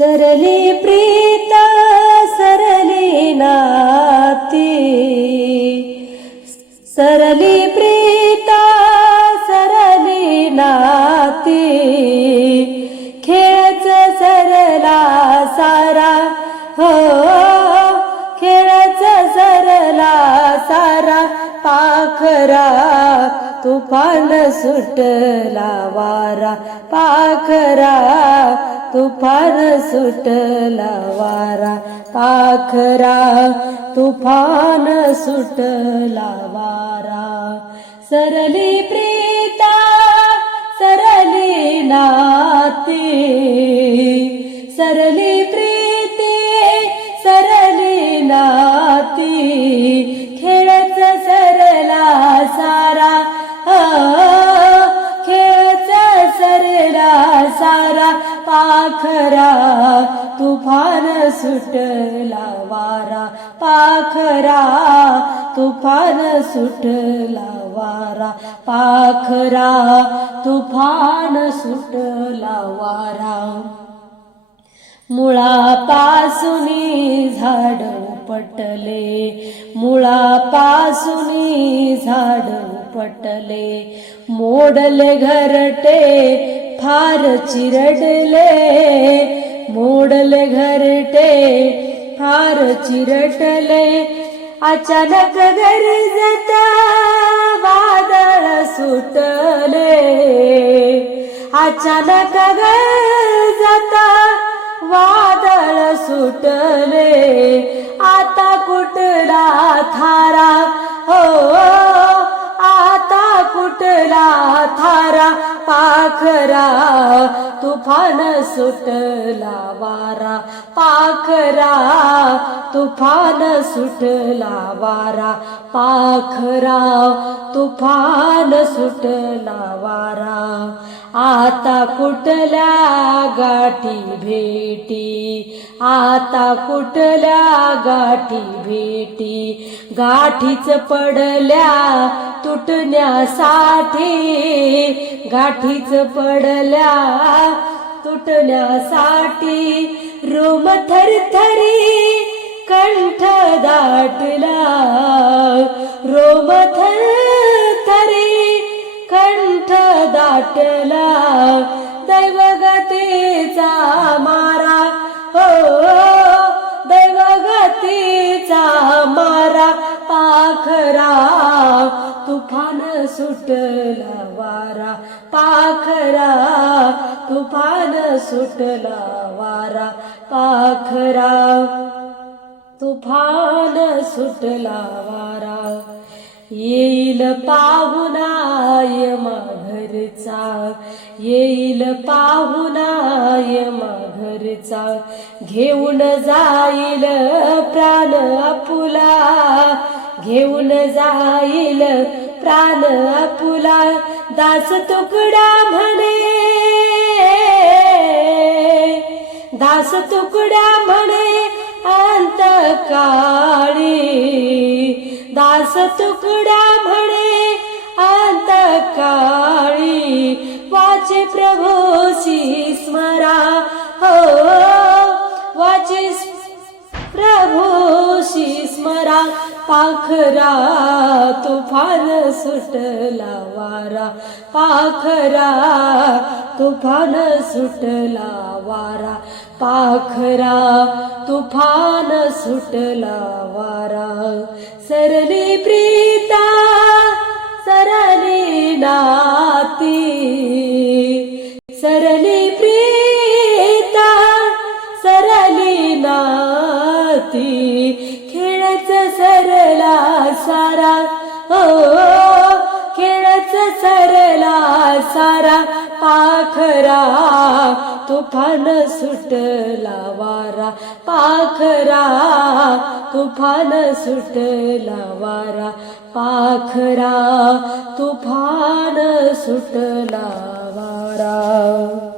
सरली प्रीत सरली नाते. सरली प्रीत सरली नाते. खेळच सरला सारा हो खेळच सरला सारा. पाखरा तुफान सुटला वारा पाखरा तुफान सुटला वारा पाखरा. तुफान सुटला वारा. सरली प्रीता सरली नाती. सरली सुटला वारा पाखरा तुफान सुटला वारा पाखरा तुफान सुटला वारा. मुळापासूनी झाड उपटले मुळापासूनी झाड उपटले मोडले घरटे फार चिरडले मोडले घरटे फार चिरटले अचानक गरजत वादळ सुटले. अचानक गरजत वादळ सुटले. आता कुठला थारा? हो, हो आता कुठला थारा? पाखरा तुफान सुटला वारा. पाखरा तुफान सुटला वारा. पाखरा तुफान सुटला वारा. आता कुठल्या गाठी भेटी? आता कुठल्या गाठी भेटी? गाठीच पडल्या तुटण्यासाठी. गाठीच पडल्या तुटण्यासाठी. रोम थरथरी कंठ दाटला. रोम थरथरी वाटला दैवगतीचा मारा. हो दैवगतीचा मारा. पाखरा तुफान सुटला वारा. पाखरा तुफान सुटला वारा. पाखरा तुफान सुटला वारा. येईल पाहुना माघरचा येईल पाहुणाय माघरचा. घेऊन जाईल प्राण आपुला. घेऊन जाईल प्राण आपुला. दास तुकडा म्हणे. दास तुकडा म्हणे अंत काळी दास तुकडा म्हणे अंत काळी वाचे प्रभूशी स्मरा हो वाचे प्रभूशी स्मरा पाखरा तुफान सुटला वारा. पाखरा तुफान सुटला वारा. पाखरा तुफान सुटला वारा. सरली प्रीता नाती. सरली प्रीता सरली नाती. खेळच सरला सारा. हो, हो, हो. खेळच सरला सारा. पाखरा तुफान सुटला वारा. पाखरा तुफान सुटला वारा. पाखरा तुफान सुटला वारा.